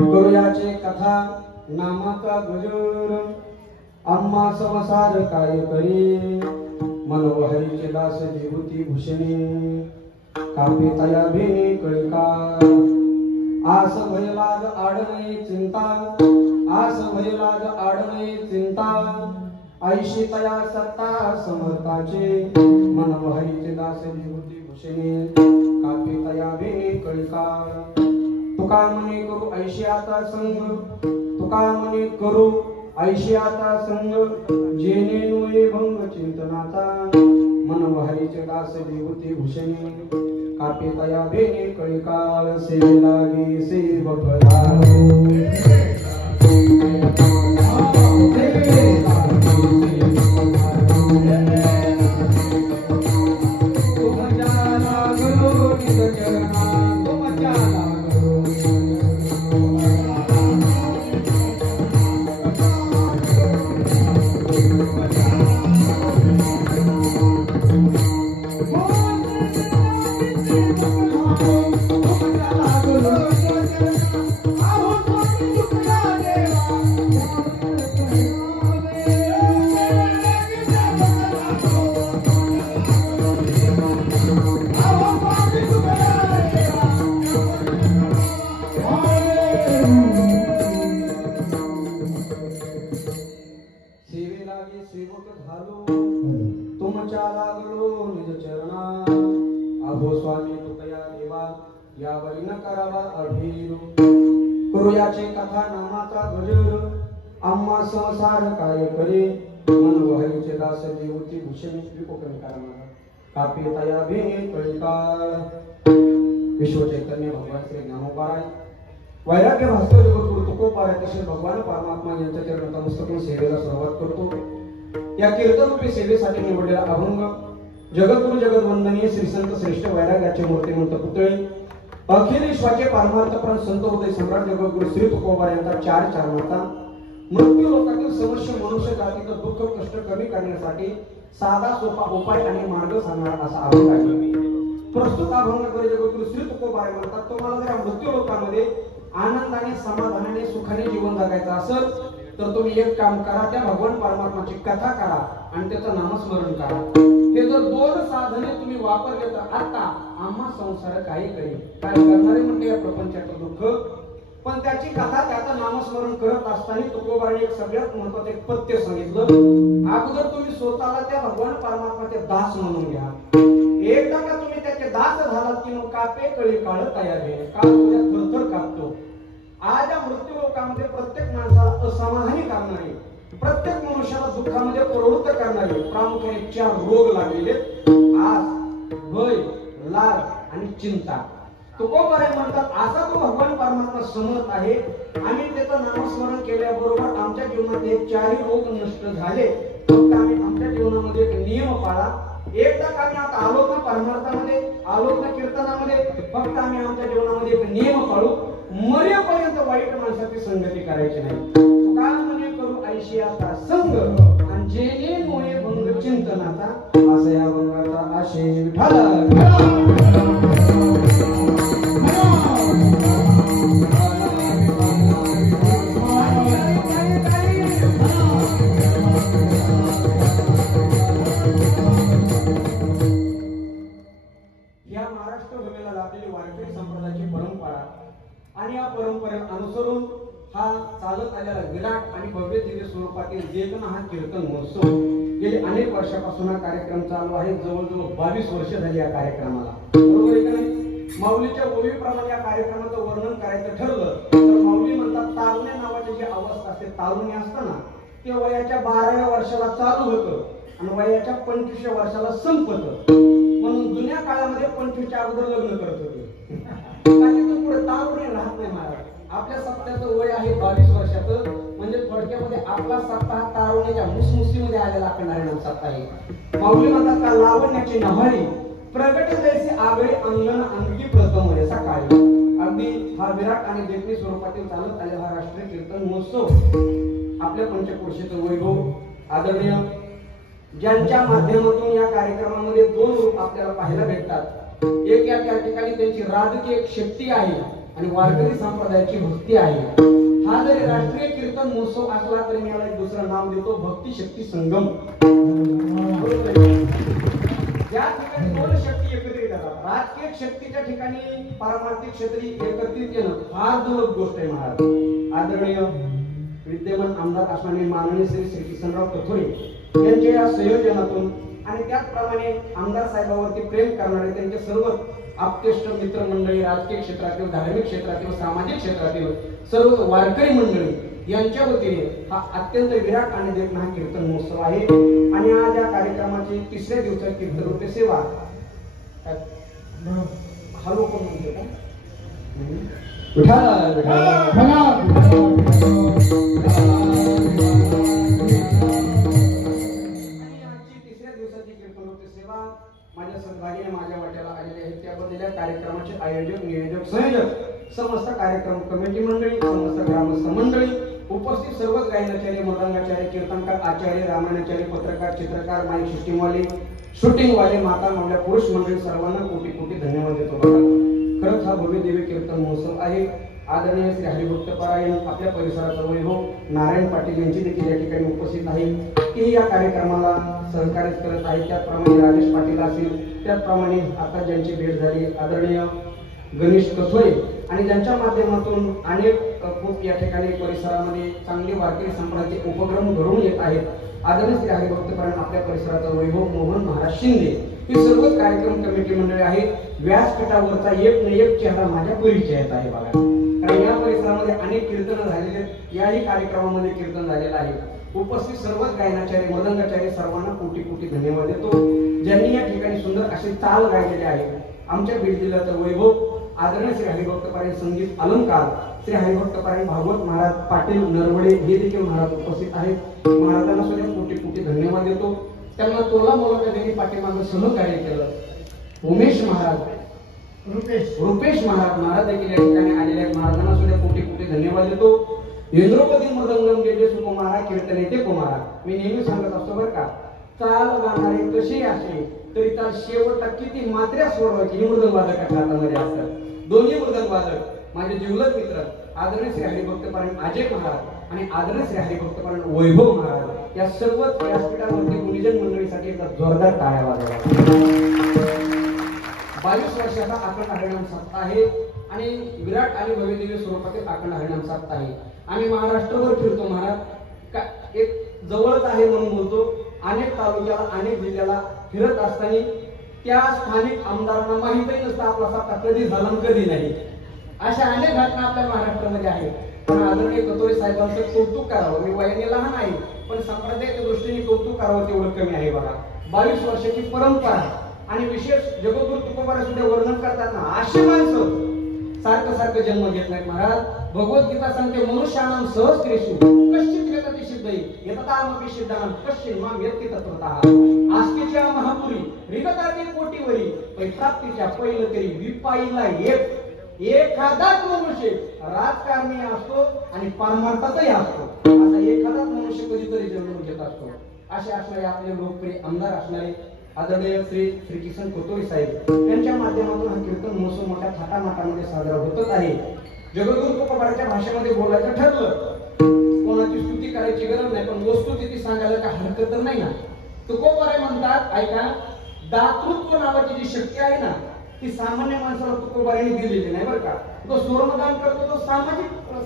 गुरुयाचे कथा नामाचा गजर आम्हा संसार काय करी मनोहरीचे दास विभूती भूषणी कापे तया भेने कळिका आस भयलाज आडणे चिंता आस भयलाज आडणे चिंता ऐशी तया सत्ता समर्थाचे मनोहरीचे दास विभूती भूषणी कापे तया भेने कळिका तुका मने करू ऐशियाचा संग तुका मने करू ऐशियाचा संग जेने नोये भंग चिंतनाचा मनोहरीचे दास विभूती भूषणी कापे तया भेने कळिकाळ सेवे लागे सेवक गुरुयाचे कथा नामाचा गजर आम्हा संसार काय करे मनोहरीचे दास विभूती भूषणी कापे तया भेने कळिकाळ विश्व चैतन्य भगवान श्री ज्ञानोबाराय वैराग्य भास्कर जगद्गुरु तुकोबाराय तसे भगवान परमात्मा यांच्या चरण नतमस्तक सेवेला सुरुवात करतो। या कीर्तनरूपी सेवेसाठी निवडलेला अभंग जगद्गुरु जगद्वंदनीय श्री संत श्रेष्ठ वैराग्याचे मूर्तिमंत पुतळे अखिल विश्वाचे परमार्थपरायण संत हृदय सम्राट जगद्गुरु श्री तुकोबा यांचा चार चरणाचा मृत्यू लोकातील समस्या मनुष्य जातीचं दुःख कष्ट कमी करण्यासाठी साधा सोपा उपाय आणि मार्ग सांगणारा असा अभंग आहे। प्रस्तुत अभंग जगद्गुरु श्री तुकोबा म्हणतात तुम्हाला जर मृत्यू लोकांमध्ये आनंदाने समाधानाने सुखाने जीवन जगायचं असेल तर तुम्ही एक काम करा, त्या भगवान परमात्माची कथा करा आणि त्याचं नामस्मरण करा। हे जर दोन साधने तुम्ही वापरले तर आता आम्हा संसार काही करेल काय करणारे म्हणजे या प्रपंचाचं दुःख पण त्याची कथा त्याचं नामस्मरण करत असताना तुकोबाने एक सगळ्यात महत्त्वाचं एक पथ्य सांगितलं। अगोदर तुम्ही स्वतःला त्या भगवान परमात्माचे दास म्हणून घ्या। एकदा का तुम्ही त्याचे दास झालात की मग कापे कळिकाळ तयार आहे काळ तुझ्या थरथर कापतो। आज या मृत्यू लोकांमध्ये प्रत्येक माणसाला असमाधानी करणारे प्रत्येक मनुष्याला दुःखामध्ये प्रवृत्त करणारे प्रामुख्याने चार रोग लागलेले आस भय लाज आणि चिंता। तुकोबाराय म्हणतात असा तो भगवान परमात्मा समर्थ आहे आम्ही त्याचं नामस्मरण केल्याबरोबर आमच्या जीवनात हे चारही रोग नष्ट झाले। फक्त आम्ही आमच्या जीवनामध्ये एक नियम पाळा। एकदा का आम्ही आता आलोक ना परमार्थामध्ये आलोक ना कीर्तनामध्ये फक्त आम्ही आमच्या जीवनामध्ये एक नियम पाळू मरेपर्यंत वाईट माणसाची संगती करायची नाही। तुका म्हणे करू ऐशियाचा संग आणि जेणे मोये भंग चिंतनाचा असा या भंगाचा आशय विठ्ठल। आणि या परंपरेला अनुसरून हा चालत आलेला विराट आणि भव्य दिव्य स्वरूपातील देवना हा कीर्तन महोत्सव गेले अनेक वर्षापासून हा कार्यक्रम चालू आहे। जवळजवळ 22 वर्ष झाली या कार्यक्रमाला। बरोबर आहे का नाही? माऊलीच्या ओवीप्रमाणे या कार्यक्रमाचं वर्णन करायचं ठरलं तर माऊली म्हणतात तारुण्य नावाची जी अवस्था असते तारुण्य असताना ते वयाच्या 12व्या वर्षाला चालू होतं आणि वयाच्या 25व्या वर्षाला संपतं। म्हणून जुन्या काळामध्ये 25च्या अगोदर लग्न करत होते पुढे तारुण्य राहत नाही महाराज। आपल्या सत्याचं वय आहे 22 वर्षाचं म्हणजे थोडक्यामध्ये आपला सत्ता हा तारुण्याच्या मुसमुसीमध्ये आलेला नारायण सत्ता आहे। माऊली म्हणतात का लावण्याची नव्हारी प्रगट जैसे आगळे अंगण अंगी प्रथम रे सकाळी। अगदी हा विराट आणि देखणी स्वरूपातील चालत आलेला हा राष्ट्रीय कीर्तन महोत्सव आपल्या पंचक्रोशीचं वैभव आदरणीय ज्यांच्या माध्यमातून या कार्यक्रमामध्ये आपल्याला पाहायला भेटतात. एक या त्या ठिकाणी त्यांची राजकीय एक शक्ती आहे आणि वारकरी संप्रदायाची भक्ती आहे. हा जरी राष्ट्रीय कीर्तन महोत्सव असला तरी मी याला एक दुसरं नाव देतो, भक्ती शक्ती संगम. या ठिकाणी दोन शक्ती एकत्रित येतात. राजकीय शक्तीच्या ठिकाणी पारमार्थिक क्षेत्री एकत्रित येणं फार दुर्लभ गोष्ट आहे महाराज. आदरणीय विद्यमान आमदार असणारे माननीय श्री किसनराव कथोरे यांच्या या संयोजनातून आणि त्याचप्रमाणे आमदार साहेबांवरती प्रेम करणारे त्यांचे सर्व आप्तेष्ट मित्र मंडळी, राजकीय क्षेत्रातील, धार्मिक क्षेत्रातील, सामाजिक क्षेत्रातील सर्व वारकरी मंडळी यांच्या वतीने हा अत्यंत विराट आणि देखणा हा कीर्तन महोत्सव आहे. आणि आज या कार्यक्रमाची तिसऱ्या दिवसात कीर्तन रूपे सेवा हॅलो कोण म्हणते का माझ्या सहभागीने माझ्या वाट्याला आलेले आहेत. त्याबद्दल या कार्यक्रमाचे आयोजक, नियोजक, संयोजक, समस्त कार्यक्रम कमिटी मंडळी, समस्त ग्रामस्थ मंडळी, उपस्थित सर्वच गायनाचार्य, मृदंगाचार्य, कीर्तनकार, आचार्य, रामायणाचार्य, पत्रकार, चित्रकार, माईक सिस्टीमवाले, शूटिंगवाले, माता मावल्या, पुरुष मंडळी सर्वांना कोटी कोटी धन्यवाद देतो. खरंच हा भव्य दिव्य कीर्तन महोत्सव आहे. आदरणीय श्री हरिभक्त पारायण आपल्या परिसराचा वैभव नारायण पाटील यांची देखील या ठिकाणी उपस्थित आहे. ते या कार्यक्रमाला सहकार्य करत आहे. त्याचप्रमाणे राजेश पाटील असेल, त्याचप्रमाणे आता ज्यांची भेट झाली आदरणीय गणेश कथोरे आणि ज्यांच्या माध्यमातून अनेक खूप या ठिकाणी परिसरामध्ये चांगले वारकरी संप्रदायाचे उपक्रम घडून येत आहेत. आदरणीय श्री हरिभक्त पारायण आपल्या परिसराचा वैभव मोहन महाराज शिंदे ही सर्वच कार्यक्रम कमिटी मंडळी आहेत. व्यासपीठावरचा एक न एक चेहरा माझ्या परिचयात आहे बघा. कारण या परिसरामध्ये अनेक कीर्तन झालेले, याही कार्यक्रमामध्ये कीर्तन झालेलं आहे. उपस्थित सर्वच गायनाचार्य, मृदंगाचार्य सर्वांना कोटी कोटी धन्यवाद देतो, ज्यांनी या ठिकाणी सुंदर असे चाल गायलेले आहे. आमच्या बीड जिल्ह्याचं वैभव आदरणीय श्री हरिभक्त पारायण संगीत अलंकार श्री हरिभक्त पारायण भागवत महाराज पाटील नरवडे हे देखील महाराज उपस्थित आहेत. महाराजांना सुद्धा कोटी कोटी धन्यवाद देतो. त्यांना तोला मोलाच्या त्यांनी पाठीमागे सहकार्य केलं. उमेश महाराज, रुपेश महाराज देखील या ठिकाणी आलेले आहेत. महाराजांना सुद्धा कोटी कोटी धन्यवाद देतो. इंद्रोपती मृदंगम गेले सुकुमारा कीर्तन येते कुमारा. मी नेहमी सांगत असतो बरं का, चाल गाणारे कसे असे तरी चाल शेवटला किती मात्र्या सोडवायची ही मृदंग वादकाच्या हातामध्ये असतात. दोन्ही मृदंग वादक माझे जिवलग मित्र आदरणीय श्री हरिभक्त पारायण अजय महाराज आणि आदरणीय श्री हरिभक्त पारायण वैभव महाराज या सर्वच व्यासपीठावरती गुणीजन मंडळीसाठी एकदा जोरदार टाळ्या वाजवा. 22 वर्षाचा अखंड हरिनाम सप्ताह आहे आणि विराट आणि भव्यदिव्य स्वरूपातील अखंड हरिनाम सप्ताह आहे. आम्ही महाराष्ट्रभर फिरतो महाराज, एक जवळच आहे म्हणून बोलतो. अनेक तालुक्याला, अनेक जिल्ह्याला फिरत असताना त्या स्थानिक आमदारांना माहितही नसतं आपला सप्ताह कधी झाला कधी नाही. अशा अनेक घटना आपल्या महाराष्ट्रामध्ये आहेत. पण आदरणीय कथोरे साहेबांचं कौतुक करावं. मी वयाने लहान आहे पण संप्रदायाच्या दृष्टीने कौतुक करावं तेवढं कमी आहे बघा. 22 वर्षाची परंपरा आणि विशेष जगद्गुरु तुकोबारा सुद्धा वर्णन करतात ना, अशी माणसं सारखं जन्म घेत नाहीत महाराज. भगवद्गीता सांगते मनुष्यानां सहस्रेषु कश्चित् वेतते सिद्धये यततामपि सिद्धानां कश्चिन् मां व्यक्ती तत्त्वतः. आस्तीच्या महापुरी रिगतातील कोटीवरी प्राप्तीच्या पहिलं तरी विपाईला एखादाच मनुष्य राजकारणी असतो आणि परमार्थाचाही असतो. असा एखादाच मनुष्य कधीतरी जन्म घेत असतो. असे असणारे आपले लोकप्रिय आमदार असणारे आदरणीय श्री किसन कथोरे साहेब यांच्या माध्यमातून हा कीर्तन महोत्सव मोठ्या थाटामाटामध्ये साजरा होतच आहे. जगद्गुरु तुकोबाराच्या भाषेमध्ये बोलायचं ठरलं, कोणाची स्तुती करायची गरज नाही, पण वस्तुस्थिती सांगायला काय हरकत तर नाही ना. तुकोबारे म्हणतात ऐका, दातृत्व नावाची जी शक्ती आहे ना ती सामान्य माणसाला तुकोबाराने दिलेली नाही बरं का. तो स्वर्णदान करतो तो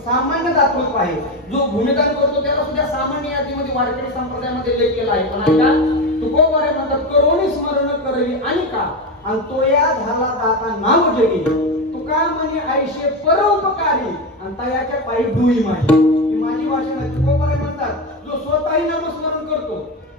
सामान्य दातृत्व आहे. जो भूमिदान करतो त्याला सुद्धा सामान्य यादीमध्ये वारकरी संप्रदायामध्ये लेख केला आहे. पण ऐका, तुकोबारे म्हणतात करोनी स्मरण करवी आणि का आणि तो या झाला दाता नाव जगी तुका म्हणे आयुष्य परोपकारी आणि तयाच्या पायी डुई माझी. ही माझी भाषा नाही. तुकोबारे म्हणतात जो स्वतःही नामस्मरण करतो,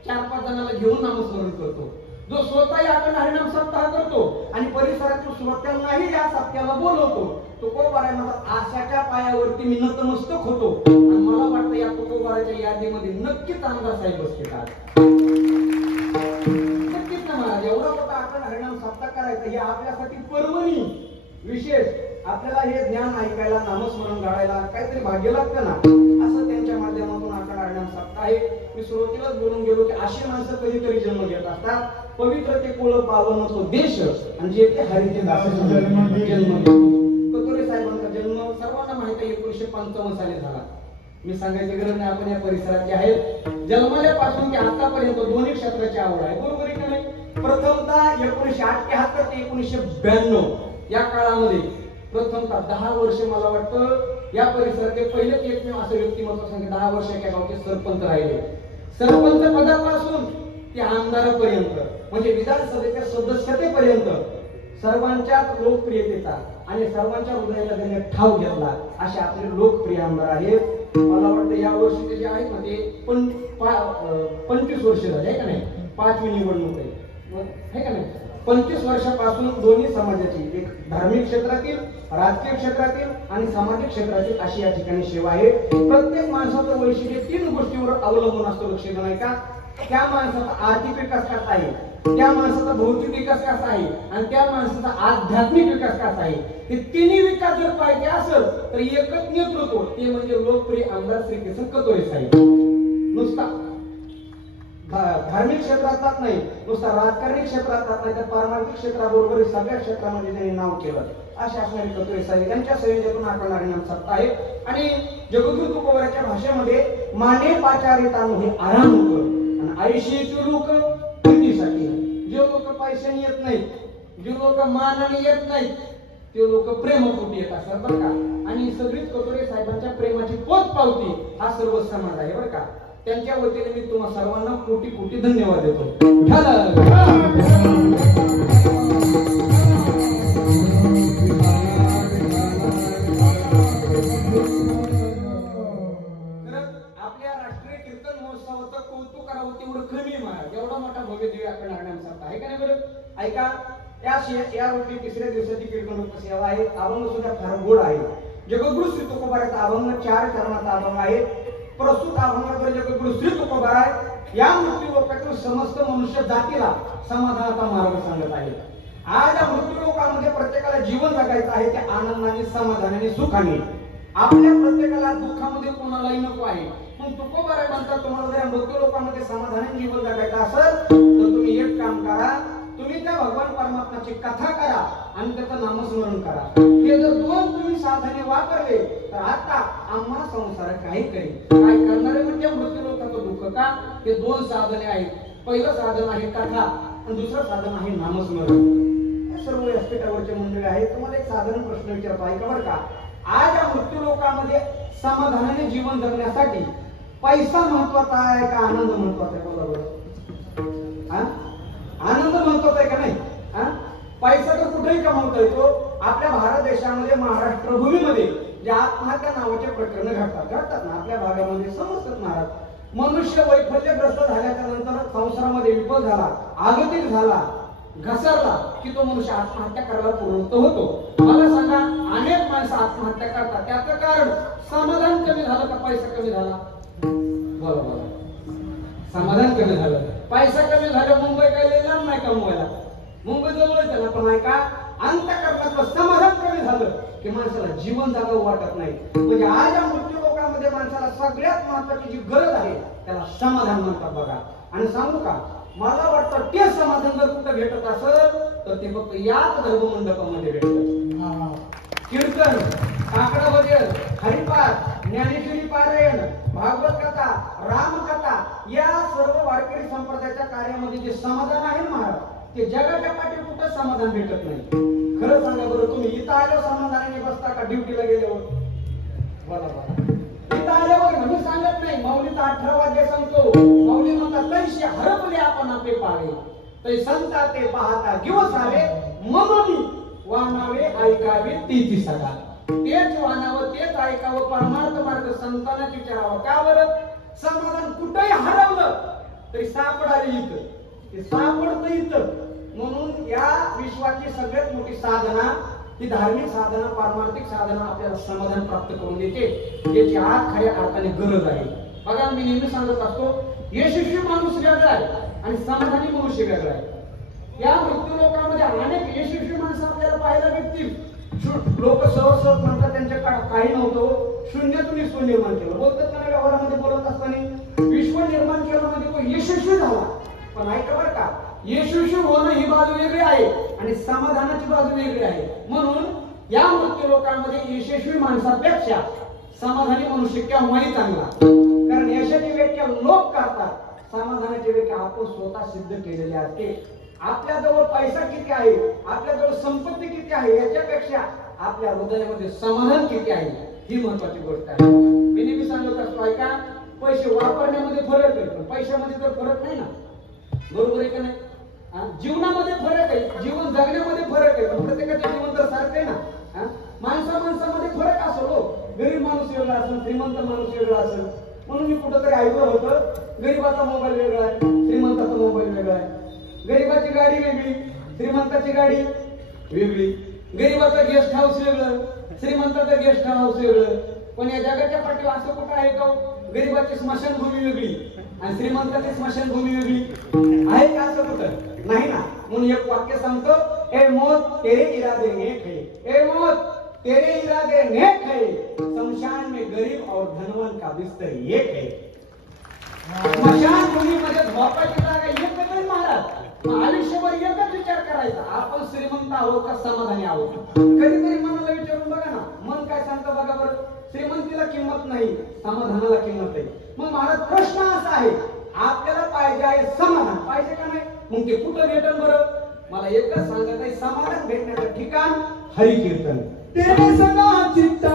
4-5 जणांना घेऊन नामस्मरण करतो, जो स्वतःही अखंड हरिनाम सप्ताह करतो आणि परिसरातील श्रोत्यांनाही या सप्त्याला बोलवतो. तुकोबारे म्हणतात आशाच्या पायावरती मी नतमस्तक होतो आणि मला वाटतं या तुकोबाराच्या यादीमध्ये नक्कीच आमदार साहेब बसतात. नक्कीच ना महाराज. एवढा मोठा अखंड हरिनाम सप्ताह करायचा हे आपल्यासाठी पर्वणी विशेष. आपल्याला हे ज्ञान ऐकायला, नामस्मरण गाळायला काहीतरी भाग्य लागतं ना. असं त्यांच्या माध्यमातून अखंड हरिनाम सप्ताह आहे. मी सुरुवातीलाच बोलून गेलो की अशी माणसं कधीतरी जन्म घेत असतात. पवित्र ते कुळ पावन तो देश आणि जे ते हरीचे दास जन्म कतोरे साहेबांचा जन्म सर्वांना माहिती आहे 1955 साली झाला. मी सांगायची गरज नाही, आपण या परिसरात जे आहेत जन्मल्यापासून ते आतापर्यंत दोन्ही क्षेत्राची आवड आहे. बरोबर आहे की नाही? प्रथमतः 1978 ते 1992 या काळामध्ये प्रथमतः 10 वर्ष मला वाटतं या परिसराचे पहिलेच एकमेव असं व्यक्तिमत्व सांगितलं 10 वर्ष एका गावचे सरपंच राहिले. सरपंच पदापासून ते आमदारापर्यंत म्हणजे विधानसभेच्या सदस्यतेपर्यंत सर्वांच्या लोकप्रियतेचा आणि सर्वांच्या हृदयाला त्यांनी ठाव घेतला असे आपले लोकप्रिय आमदार आहेत. मला वाटतं या वर्षी जे आहेत ना ते 25 वर्ष झाले आहे का नाही? 5वी निवडणूक आहे का नाही? 25 वर्षापासून दोन्ही समाजाची एक धार्मिक क्षेत्रातील, राजकीय क्षेत्रातील आणि सामाजिक क्षेत्रातील अशी या ठिकाणी सेवा आहे. प्रत्येक माणसाचं वैशिष्ट्य 3 गोष्टीवर अवलंबून असतं. लक्ष देणं आहे का? त्या माणसाचा आर्थिक विकास कसा आहे, त्या माणसाचा भौतिक विकास कसा आहे आणि त्या माणसाचा आध्यात्मिक विकास कसा आहे. हे तिन्ही विकास जर पाहिजे असेल तर एकच नेतृत्व ते म्हणजे लोकप्रिय आमदार श्री किसन कतोरे साहेब. नुसता धार्मिक क्षेत्रात नाही, नुसता राजकारणी क्षेत्रात नाही, तर पारमार्थिक क्षेत्राबरोबर सगळ्या क्षेत्रामध्ये त्यांनी नाव केलं. असे असणारे कतोरे साहेब यांच्या संयोजनातून आकारणारी नाम सत्ता आहे. आणि जगद्गुरु तुकोबाराच्या भाषेमध्ये माने पाचारितानु हे आराम कर आणि आयुष्याची लोक प्रीतीसाठी. जे लोक पैशाने येत नाहीत, जे लोक मानाने येत नाहीत, ते लोक प्रेमापोटी येत असतात बरं का. आणि सगळीच कतोरे साहेबांच्या प्रेमाची पोच पावती हा सर्व समाज आहे बरं का. त्यांच्या वतीने मी तुम्हा सर्वांना कोटी कोटी धन्यवाद देतो. आपल्या राष्ट्रीय कीर्तन महोत्सवाचं कौतुक करावं तेवढं कमी महाराज. एवढा मोठा भव्य दिव्य आपण लागण्यासारखा आहे का नाही? बरं ऐका, या रोजी 3ऱ्या दिवसाची कीर्तन सेवा आहे. अभंग सुद्धा फार गोड आहे. जगद्गुरु श्री तुकोबाराचा अभंग 4 चरणाचा अभंग आहे. प्रस्तुत अभंगावर जगद्गुरु श्री तुकोबार या मृत्यू लोकातील समस्त मनुष्य जातीला समाधानाचा मार्ग सांगत आहे. आज या मृत्यू लोकांमध्ये प्रत्येकाला जीवन जगायचं आहे ते आनंदाने, समाधानाने, सुखाने. आपल्या प्रत्येकाला दुःखामध्ये कोणालाही नको आहे. पण तुकोबार म्हणतात तुम्हाला जर मृत्यू लोकांमध्ये समाधानाने जीवन जगायचं असेल तर तुम्ही एक काम करा, तुम्ही त्या भगवान परमात्माची कथा करा आणि त्याचं नामस्मरण करा. हे जर 2 तुम्ही साधने वापरले तर आता आम्हा संसार काही करेल. काय करणारे म्हणजे मृत्यू लोकांचं दुःख का? हे 2 साधने आहेत. पहिलं साधन आहे कथा आणि दुसरं साधन आहे नामस्मरण. सर्व व्यासपीठावरचे मंडळी आहेत, तुम्हाला एक साधारण प्रश्न विचारतो ऐका बरं का. आज या मृत्यू लोकांमध्ये समाधानाने जीवन जगण्यासाठी पैसा महत्वाचा आहे का आनंद महत्वाचा आहे? बोला बरं. आनंद महत्वाचा आहे का नाही? पैसा तर कुठेही कमवता येतो. आपल्या भारत देशामध्ये महाराष्ट्र भूमीमध्ये जे आत्महत्या नावाचे प्रकरण घडतात ना आपल्या भागामध्ये समजतात महाराज. मनुष्य वैफल्यग्रस्त झाल्याच्या नंतर संसारामध्ये विफल झाला, आगतिक झाला, घसरला की तो मनुष्य आत्महत्या करायला प्रवृत्त होतो. मला सांगा, अनेक माणसं आत्महत्या करतात, त्याचं कारण समाधान कमी झालं का पैसा कमी झाला? बोला बोला. समाधान कमी झालं, पैसा कमी झाला. मुंबई काय लांब नाही कमवायला, मुंबई जवळच त्याला. पण ऐका, अंतःकरणातलं समाधान कमी झालं की माणसाला जीवन जगावं वाटत नाही. म्हणजे आज या मृत्यू लोकांमध्ये माणसाला सगळ्यात महत्वाची जी गरज आहे त्याला समाधान म्हणतात बघा. आणि सांगू का, मला वाटतं ते समाधान जर कुठं भेटत असेल तर ते फक्त याच धर्ममंडपामध्ये भेटतं. कीर्तन, काकडा भजन, हरिपाठ, ज्ञानेश्वरी पारायण, भागवत कथा, रामकथा या सर्व वारकरी संप्रदायाच्या कार्यामध्ये जे समाधान आहे महाराज, ते जगाच्या पाठी कुठं समाधान भेटत नाही. खरं सांगा बरं, तुम्ही इथं आल्यावर समाधानाने बसता का ड्युटीला गेल्यावर? बोला बोला. इथं आल्यावर मी सांगत नाही, माऊलीचा 18 वाद्य सांगतो. माऊली म्हणतात तैशी हरपले आपण आपले पावे, तै संता ते पाहता दिवस आले, मनोनी वानावे ऐकावे तीची सदा. तेच वानावं, तेच ऐकावं, परमार्थ मार्ग संतांना विचारावं. का बरं? समाधान कुठेही हरवलं तरी सापडायला इथं, ते सापडतं इथं. म्हणून या विश्वाची सगळ्यात मोठी साधना ही धार्मिक साधना, पारमार्थिक साधना आपल्याला समाधान प्राप्त करून देते, ज्याची आज खऱ्या अर्थाने गरज आहे. बघा, मी नेहमी सांगत असतो, यशस्वी माणूस वेगळा आहे आणि समाधानी मनुष्य वेगळा आहे. या मृत्यू लोकांमध्ये अनेक यशस्वी माणसं आपल्याला पाहायला भेटतील. लोक सहज म्हणतात त्यांच्याकडे काही नव्हतं, शून्यातून विश्व निर्माण केलं बोलतात ना व्यवहारामध्ये. बोलत असताना विश्व निर्माण केलं म्हणजे तो यशस्वी झाला. पण ऐका बरं का, यशस्वी होणं ही बाजू वेगळी आहे आणि समाधानाची बाजू वेगळी आहे. म्हणून या मृत्यू लोकांमध्ये यशस्वी माणसापेक्षा समाधानी मनुष्य केव्हाही चांगला. कारण यशाची व्याख्या लोक करतात, समाधानाची व्याख्या आपण स्वतः सिद्ध केलेली असते. आपल्याजवळ पैसा किती आहे, आपल्याजवळ संपत्ती किती आहे याच्यापेक्षा आपल्या हृदयामध्ये समाधान किती आहे ही महत्वाची गोष्ट आहे. मी नेहमी सांगत असतो ऐका, पैसे वापरण्यामध्ये फरक आहे पण पैशामध्ये तर फरक नाही ना. बरोबर आहे का नाही? जीवनामध्ये फरक आहे, जीवन जगण्यामध्ये फरक आहे पण प्रत्येकाचे जीवन तर सारखं आहे ना. माणसामध्ये फरक असतो. गरीब माणूस वेगळा असेल, श्रीमंत माणूस वेगळा असेल. म्हणून मी कुठंतरी ऐकलं होतं, गरीबाचा मोबाईल वेगळा आहे, श्रीमंताचा मोबाईल वेगळा आहे. गरीबाची गाडी वेगळी, श्रीमंताची गाडी वेगळी. गरीबाचं गेस्ट हाऊस वेगळं, श्रीमंताचं गेस्ट हाऊस वेगळं. पण या जगाच्या पाठीवर असं कुठं आहे का गरीबाची स्मशानभूमी वेगळी आणि श्रीमंताची स्मशानभूमी वेगळी आहे का? असं कुठं नाही ना. म्हणून एक वाक्य सांगतो, ए मौत तेरे इरादे नेक है, ए मौत तेरे इरादे नेक है, शमशान में गरीब और धनवान का बिस्तर एक है. स्मशान भूमीमध्ये झोपायची जागा एकच नाही महाराज. आयुष्यभर एकच विचार करायचा, आपण श्रीमंत आहोत का समाधानी आहोत. कधीतरी मनाला विचारून बघा ना, मन काय सांगतं बघा बरं. श्रीमंतीला किंमत नाही, समाधानाला किंमत आहे. मग महाराज प्रश्न असा आहे, आपल्याला पाहिजे आहे समाधान, पाहिजे का नाही? मग ते कुठं भेटेल बरं? मला एकच सांगत आहे, समाधान भेटण्याचं ठिकाण हरिकीर्तन. तेरे सदा चित्ता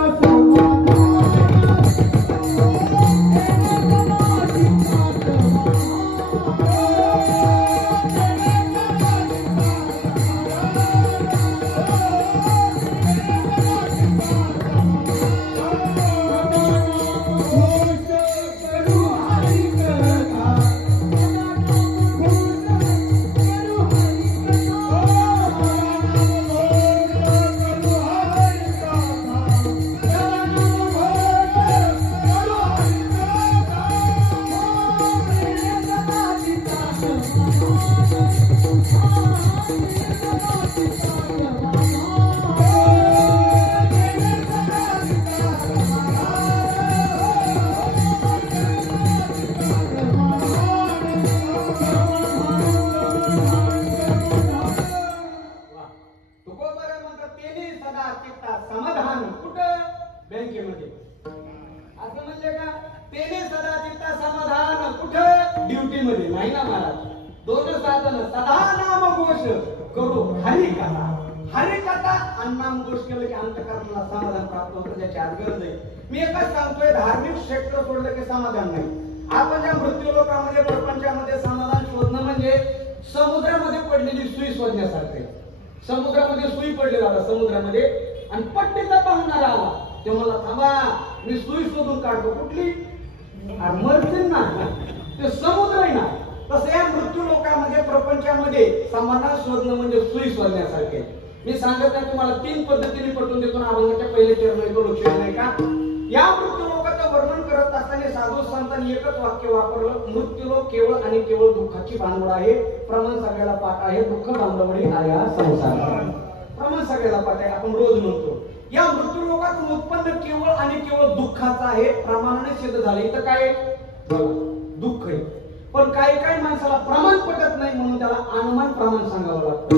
समाधान कुठं? बँकेमध्ये. असं म्हणजे का? तेने सदा चित्ता समाधान कुठं? ड्युटी मध्ये. नाही ना महाराज. दोन साधन, सदा नाम घोष करू हरी कथा. हरी कथा आणि नाम घोष केलं की अंतःकरणाला समाधान प्राप्त होतं, त्याची आज गरज आहे. मी एकच सांगतोय, धार्मिक क्षेत्र सोडलं की समाधान नाही. आपण ज्या मृत्यू लोकांमध्ये प्रपंचामध्ये समाधान शोधणं म्हणजे समुद्रामध्ये पडलेली सुई शोधण्यासारखे. समुद्रामध्ये सुई पडली दादा समुद्रामध्ये आणि पट्टीचा पाहुणारा आला, ते मला थांबा मी सुई शोधून काढतो. कुठली? मरतील ना, ते समुद्र आहे ना. तसं या मृत्यू लोकांमध्ये प्रपंचामध्ये समाधान शोधणं म्हणजे सुई शोधण्यासारखे. मी सांगत नाही तुम्हाला, 3 पद्धतीने पटवून देतो ना. अभंगाच्या पहिले चरण लक्ष नाही का? या मृत्यू लोकांचं वर्णन करत असताना साधू संतांनी एकच वाक्य वापरलं, मृत्यू लोक केवळ आणि केवळ दुःखाची भानगड आहे. प्रमाण सगळ्याला पाठ आहे, दुःख बांधवडी आहे हा संसार. प्रमाण सगळ्याला पाठ आहे, आपण रोज म्हणतो. या मृत्यू लोकातून उत्पन्न केवळ आणि केवळ दुःखाचं आहे. प्रमाणाने सिद्ध झाले. इथं काय दुःख आहे. पण काही माणसाला प्रमाण पटत नाही म्हणून त्याला अनुमान प्रमाण सांगावं लागतं.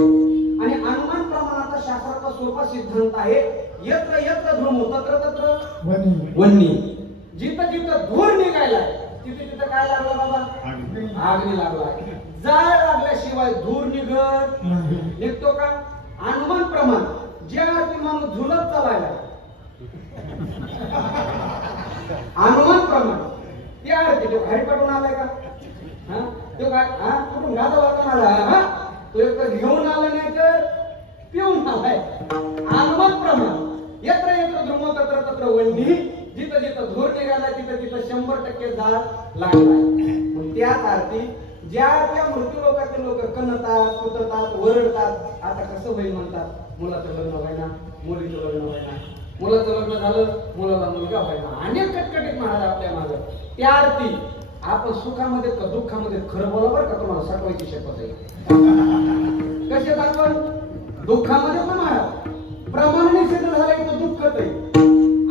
आणि अनुमान प्रमाणाचा शास्त्राचा सोपा सिद्धांत आहे, यत्र यत्र ध्रुम तत्र तत्र वन्नी. जिथं जिथं धूर निघायलाय तिथे तिथं काय लागला बाबा? आग लागला. जाळ लागल्याशिवाय धूर निघतो का? अनुमान प्रमाण. ज्या अर्थी माणूस झुलत चालायला अनुमान प्रमाण, त्या अर्थी तो खाली पटून आलाय का? तो काय कुठून गादा वाटून आला? तो एक तर घेऊन आला नाही तर पिऊन आलाय. अनुमान प्रमाण. यत्र यत्र ध्रुम तत्र तत्र वन्नी. जिथं जिथं धूर निघाला तिथं तिथं 100% जाळ लागलाय. त्याच अर्थी ज्या त्या मृत्यू लोकातील लोक कणतात, कुततात, वरडतात. आता कसं होईल म्हणतात, मुलाचं लग्न व्हायना, मुलीचं लग्न व्हायना, मुलाचं लग्न झालं, मुलाला मुलगा व्हायना. अनेक कटकटीत महाराज आपल्या मागं. त्या अर्थी आपण सुखामध्ये का दुःखामध्ये खरं बोला बरं का, तुम्हाला साठवायची शपथ आहे. कशात आपण दुःखामध्ये पण महाराज प्रमाणाने सिद्ध झालंय तर दुःखच आहे.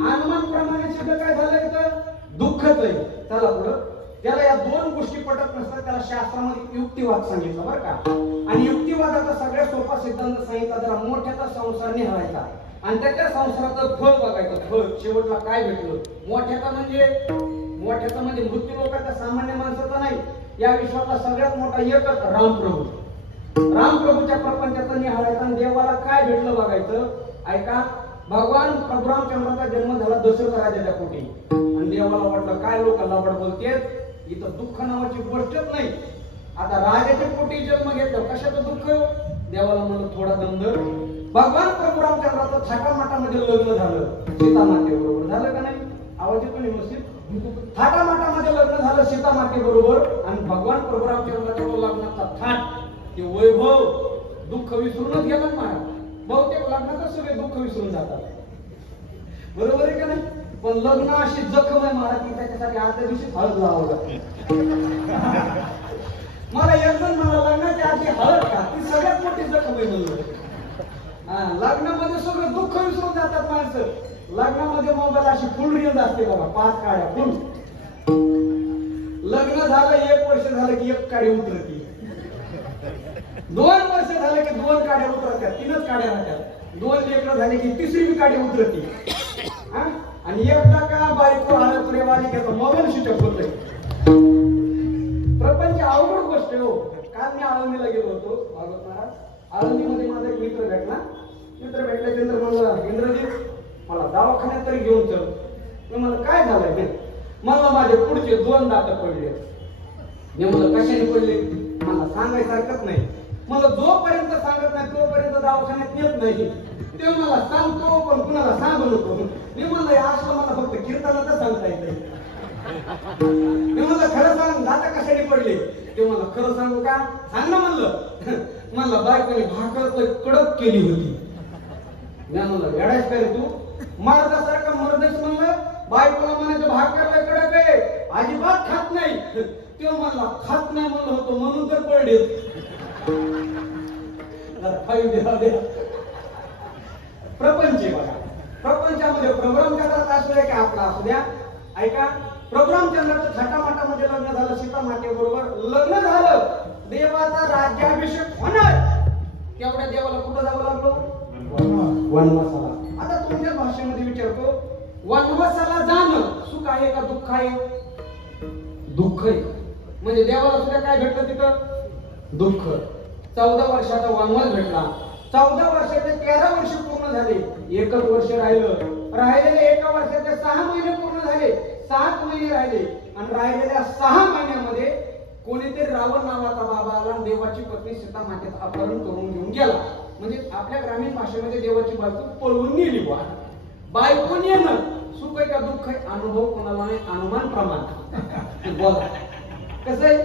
अनुमान प्रमाणे सिद्ध काय झालंय तर दुःखच आहे. चला पुढं. त्याला या 2 गोष्टी पटत नसतात, त्याला शास्त्रामध्ये युक्तिवाद सांगितलं बरं का. आणि युक्तिवादाचा सगळ्यात सोपा सिद्धांत सांगितला, जरा मोठ्याचा संसार निहाळायचा आणि त्याच्या संसाराचं फळ बघायचं. फळ शेवटला काय भेटलं. मोठ्याचा म्हणजे मृत्यू लोकांचा, सामान्य माणसाचा नाही. या विश्वातला सगळ्यात मोठा एकच रामप्रभू. रामप्रभूच्या प्रपंचाचं निहाळायचं आणि देवाला काय भेटलं बघायचं. ऐका, भगवान प्रभू रामचंद्राचा जन्म झाला दशरथ राजाच्या पोटी आणि देवाला वाटलं काय लोक लबड बोलतेत, इथं दुःख नावाची गोष्टच नाही. आता राजाच्या पोटी जन्म घेतलं, कशाचं दुःख. देवाला म्हणलं थोडा दमदर. भगवान प्रभू रामचंद्राचं थाटामाटामध्ये लग्न झालं सीतामाते बरोबर. झालं का नाही. आवाज येतो व्यवस्थित. थाटामाटामध्ये लग्न झालं सीतामाते बरोबर आणि भगवान प्रभू रामचंद्राच्या लग्नाचा थाट, ते वैभव, दुःख विसरूनच गेलं महाराज. बहुतेक लग्नातच सगळे दुःख विसरून जातात, बरोबर आहे का नाही. पण लग्न अशी जखम आहे महाराज की त्याच्यासाठी आजच्या दिवशी हळद लावावं लागते. मला एकदम मला लग्नाच्या आधी हळद का, ती सगळ्यात मोठी जखम आहे म्हणलं. लग्नामध्ये सगळं दुःख विसरून जातात माणसं. लग्नामध्ये मोबाईल अशी फुल रेंज असते बाबा, 5 काड्या फुल. लग्न झालं 1 वर्ष झालं की 1 काडी उतरती, 2 वर्ष झाले की 2 काड्या उतरतात, 3च काड्या राहतात. 2 लेकरं झाले की 3री काडी उतरती. आणि एकदा का बायको आलं तुरे वाली घेतो, मोबाईल स्विच होतोय. प्रपंच अवघड गोष्ट आहे हो. काल मी आळंदीला गेलो होतो भागवत महाराज. आळंदीमध्ये माझा एक मित्र भेटल्यानंतर म्हणलं, इंद्रजीत मला दवाखान्यात तरी घेऊन चल. मी म्हणलं काय झालंय. मला माझे पुढचे 2 दात पडले. मी म्हणलं कशाने पडले. मला सांगायचं हरकत नाही. मला जोपर्यंत सांगत नाही तोपर्यंत दवाखान्यात येत नाही. ते मला सांगतो पण कुणाला सांगू नको. मी म्हणलं असं मला फक्त कीर्तनातच सांगता येते. मी म्हणलं खरं सांग दात कशाने पडले. ते मला खरं सांगू का, सांग ना म्हणलं. मला बायकोने भाकर कडक केली होती. मी म्हणलं येडायच काय रे तू, मर्दासारखा मर्दच म्हणलं. बायकोला म्हणायचं भाकर कडक आहे, अजिबात खात नाही. ते म्हणला खात नाही म्हणलं होतो म्हणून तर पडले. प्रपंच बघा, प्रपंचामध्ये प्रभुरामचंद्राचा असू द्या की आपला असू द्या. ऐका, प्रभुरामचंद्राचं थाटामाटामध्ये लग्न झालं सीतामाते बरोबर. लग्न झालं, देवाचा राज्याभिषेक होणार. तेवढ्या देवाला कुठं जावं लागलं, वनवासाला. आता तुमच्या भाषेमध्ये विचारतो, वनवासाला जाणं सुख आहे का दुःख आहे. दुःख आहे. म्हणजे देवाला सुद्धा काय भेटलं तिथं, दुःख. 14 वर्षाचा वनवास भेटला. 14 वर्षाचे 13 वर्ष पूर्ण झाले, 1च वर्ष राहिलं. राहिलेले 1 वर्षाचे 6 महिने पूर्ण झाले, 7 महिने राहिले. आणि राहिलेल्या 6 महिन्यामध्ये कोणीतरी रावण नावाचा बाबा आला, देवाची पत्नी सीता मातेचं अपहरण करून घेऊन गेला. म्हणजे आपल्या ग्रामीण भाषेमध्ये देवाची बायको पळवून नेली. बायको नेणं सुख आहे का दुःख आहे. अनुभव कोणाला नाही, अनुमान प्रमाण. बोला कसं आहे,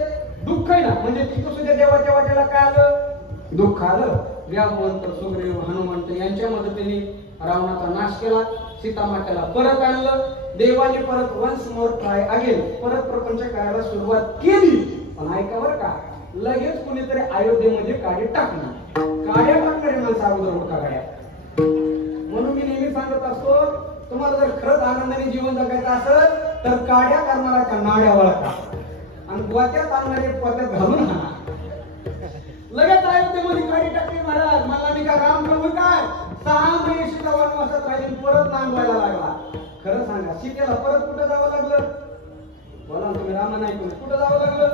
दुःख आहे ना. म्हणजे तिथं सुद्धा देवाच्या वाटेला काय आलं, दुःख आलं. व्यावंत, सुग्रीव, हनुमंत यांच्या मदतीने रावणाचा नाश केला, सीतामातेला परत आणलं. देवाने परत वन्स मोर ट्राय अगेन परत प्रपंच करायला सुरुवात केली. पण ऐका बरं का, लगेच कुणीतरी अयोध्येमध्ये काडी टाकणार. काड्या टाकणारे माणसं अगोदर होता गाड्या. म्हणून मी नेहमी सांगत असतो, तुम्हाला जर खरंच आनंदाने जीवन जगायचं असेल तर काड्या करणाऱ्याच्या नाड्या वळका आणि गोत्यात आणणारे पोत्यात घालून आणा. लगेच अयोध्येमध्ये काडी टाकली महाराज. मला नाही का रामप्रभू काय 6 महिने सीता वनवासात राहिली, परत नांदवायला लागला. खरं सांगा, सीतेला परत कुठं जावं लागलं. बोला तुम्ही रामा नाही कुठं जावं लागलं,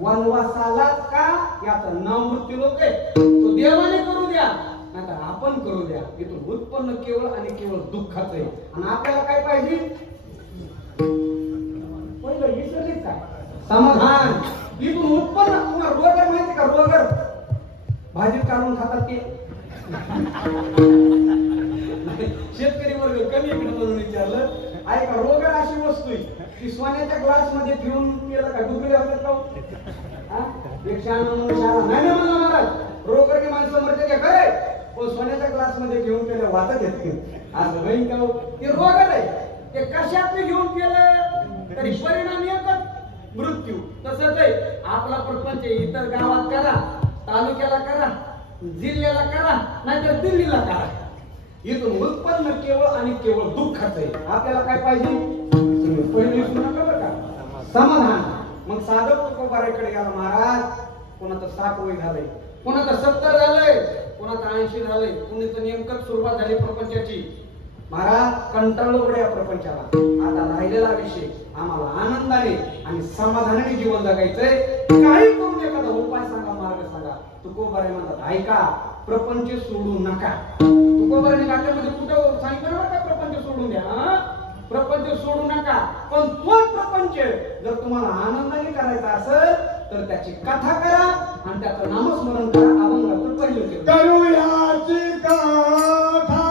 वनवासालाच का. याचं नाव मृत्यू लोक आहे, तो देवाने करू द्या नाहीतर आपण करू द्या. इथून उत्पन्न केवळ आणि केवळ दुःखाचं आहे. आणि आपल्याला काय पाहिजे, पहिलं विसरलीच काय, समाधान. इथून उत्पन्न. तुम्हाला रोगर माहिती का, रोगर भाजीत काढून खातात ते. शेतकरी वर्ग कमी इकडे म्हणून विचारलं. ऐका, रोगर अशी वस्तू आहे की सोन्याच्या ग्लास मध्ये ठेवून केलं का डुबले होतात का. एक शाळा नाही म्हणलं महाराज, रोगरची माणसं मरते का खरे, पण सोन्याच्या ग्लास मध्ये घेऊन केलं वाचत येते असं नाही का. ते रोगर आहे, ते कशात घेऊन केलं तरी परिणाम येतात, मृत्यू. तसंच आहे आपला प्रपंच. इतर गावात करा, तालुक्याला करा, जिल्ह्याला करा, नाहीतर दिल्लीला करा. इथून उत्पन्न केवळ आणि केवळ दुःखाचं आहे. आपल्याला काय पाहिजे, पहिली नका बरं का, समाधान. मग साधक तुकोबाराकडे गेला, महाराज कोणाचं 60 वय झालंय, कोणाचं 70 झालंय, कोणाचं 80 झालंय, कुणीचं नेमकं सुरुवात झाली प्रपंचाची. महाराज कंटाळलो पडे या प्रपंचाला, आता राहिलेला विषय आम्हाला आनंदाने आणि समाधानाने जीवन जगायचंय, काही करून एखादा उपाय सांगा, मार्ग सांगा. तुकोबारे म्हणतात, ऐका, प्रपंच सोडू नका. तुकोबाराने गाठ्यामध्ये कुठं सांगितलं बरं का, प्रपंच सोडून द्या, प्रपंच सोडू नका, पण तोच प्रपंच जर तुम्हाला आनंदाने करायचा असेल तर त्याची कथा करा आणि त्याचं नामस्मरण करा. अभंगातून पहिलं करूयाची कथा,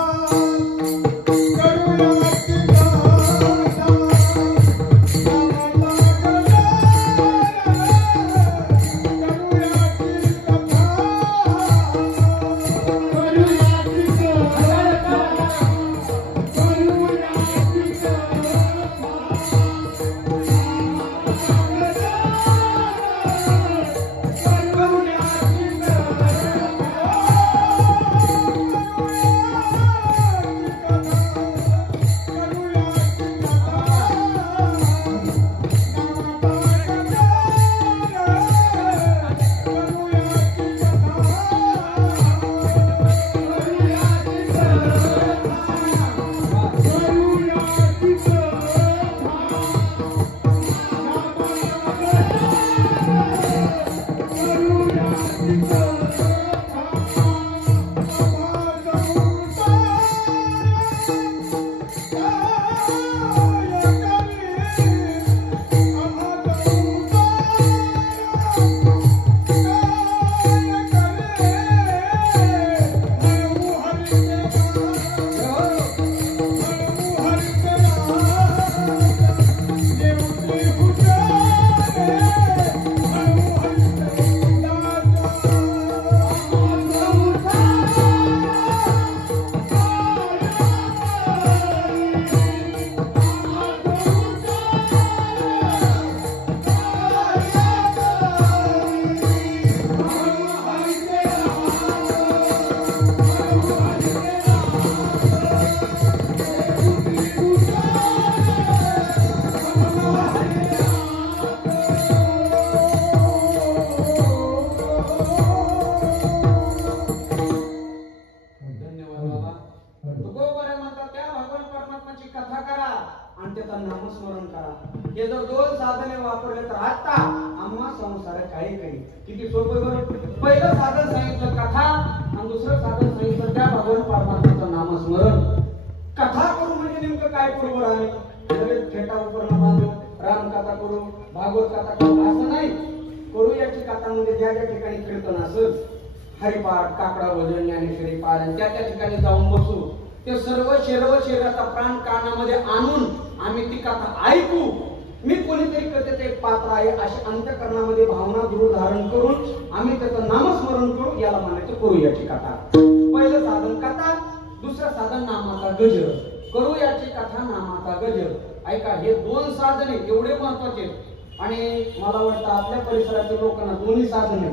नामस्मरण करा. हे जर 2 साधने वापरले तर आता आम्हा संसार काही काही किती सोपं बरं. पहिलं साधन सांगितलं कथा आणि दुसरं साधन सांगितलं त्या भगवान परमात्म्याचं नामस्मरण. कथा करू म्हणजे नेमकं काय करू बरं, आम्ही लगेच खेटा उपकरण बांधू, रामकथा करू, भागवत कथा करू असं नाही. करू याची कथा म्हणजे ज्या ज्या ठिकाणी कीर्तन असेल, हरिपाठ, काकडा भजन, ज्ञानेश्वरी पारायण, त्या त्या ठिकाणी जाऊन बसू. ते सर्व शरीराचा प्राण कानामध्ये आणून आम्ही ती कथा ऐकू. मी कोणीतरी कथेचं एक पात्र आहे अशी अंतःकरणामध्ये भावना दृढ धारण करून आम्ही त्याचं नामस्मरण करू, याला म्हणायचं करू याची कथा. पहिलं साधन कथा, दुसरं साधन नामाचा गजर. करू याची कथा, नामाचा गजर. ऐका, हे 2 साधने एवढे महत्वाचे आणि मला वाटतं आपल्या परिसरातील लोकांना दोन्ही साधने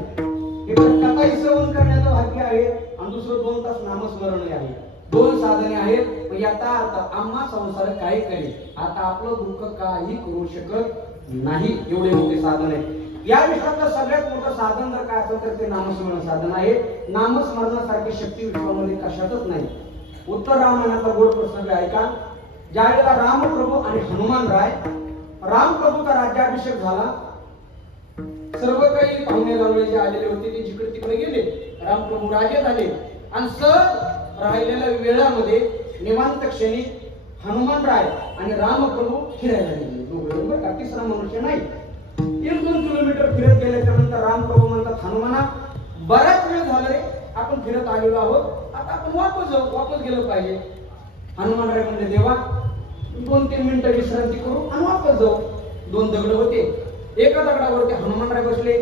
एक कथाही श्रवण करण्याचं भाग्य आहे आणि दुसरं 2 तास नामस्मरण आहे. 2 साधने आहेत. याचा अर्थ आम्हा संसार काय करेल, आता आपलं दुःख काही करू शकत नाही, एवढे मोठे साधन आहे. या विश्वातलं सगळ्यात मोठं साधन जर काय असेल तर ते नामस्मरण साधन आहे. नामस्मरणासारखी शक्ती विश्वामध्ये कशातच नाही. उत्तर रामायणाचा गोड प्रसंग ऐका. ज्यावेळेला रामप्रभू आणि हनुमान राय, रामप्रभूचा राज्याभिषेक झाला, सर्व काही पाहुणे रावळे जे आलेले होते ते जिकडे तिकडे गेले, रामप्रभू राजे झाले आणि राहिलेल्या वेळामध्ये निवांत क्षणी हनुमानराय आणि रामप्रभू फिरायला गेले. दोघं का तिसरा मनुष्य नाही. 1-2 किलोमीटर फिरत गेल्याच्या नंतर रामप्रभू म्हणतात, हनुमाना बराच वेळ झाला रे, आपण फिरत आलेलो आहोत, आता आपण वापस जाऊ, वापस गेलो पाहिजे. हनुमानराय म्हणले, देवा 2-3 मिनिटं विश्रांती करू आणि वापस जाऊ. 2 दगड होते, एका दगडावरती हनुमानराय बसले,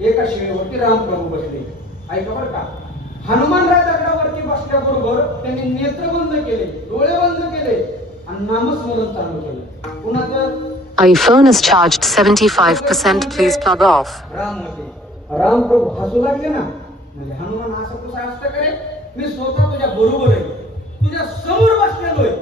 एका शिळेवरती रामप्रभू बसले. ऐका बरं का, हनुमानराय दगडावरती बसल्याबरोबर त्यांनी नेत्र बंद केले, डोळे बंद केले आणि नामस्मरण चालू केलं. कुणाचं? iPhone is charged 75%, please plug off. Ramprabhu हसू लागले ना, म्हणजे हनुमान असं कसं असतं करे, मी स्वतः तुझ्या बरोबर आहे, तुझ्या समोर बसलेलो आहे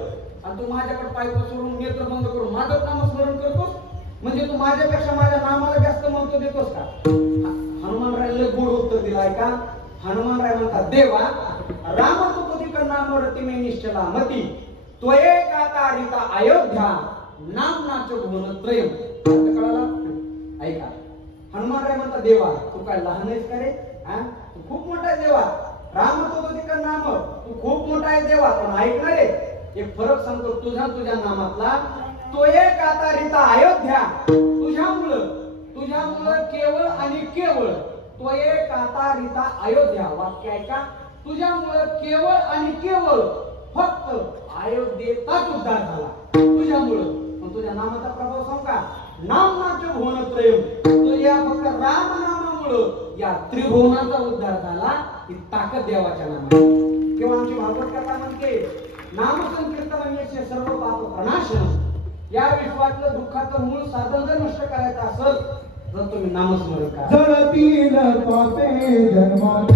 आणि तू माझ्याकडे पाय पसरून नेत्र बंद करून माझं नामस्मरण करतोस. म्हणजे तू माझ्यापेक्षा माझ्या नामाला जास्त महत्व देतोस का? हनुमानरायाला गोड उत्तर दिलाय का? हनुमानराय म्हणतात देवा राम तुझिक नामवरती मी निश्चला मती त्वये काकारिता अयोध्या नामनाच भुवन त्रयम. कळाला? ऐका हनुमानराय म्हणतात देवा तू काय लहान आहेस का रे? तू खूप मोठा आहे देवा. राम तुझिक नाम तू खूप मोठा आहे देवा. पण ऐक ना रे एक फरक सांगतो तुझ्या नामातला. त्वये काकारिता अयोध्या तुझ्यामुळं केवळ आणि केवळ त्वये कातारिता अयोध्या वाक्य आहे का? तुझ्यामुळे केवळ आणि केवळ फक्त अयोध्येचाच उद्धार झाला तुझ्यामुळं. पण तुझ्या नामाचा प्रभाव सांग का? नामनाच भुवन त्रयम. तुझ्या फक्त राम नामामुळं या त्रिभुवनाचा उद्धार झाला. ही ताकद देवाच्या नामाची. किंवा आमची भागवत कथा म्हणते नाम संकीर्तन सर्व पाप प्रणाशन. या विश्वातलं दुःखाचं मूळ साधन जर नष्ट करायचं असेल तर तुम्ही नामस्मरण करा. जळतील पापे जन्मात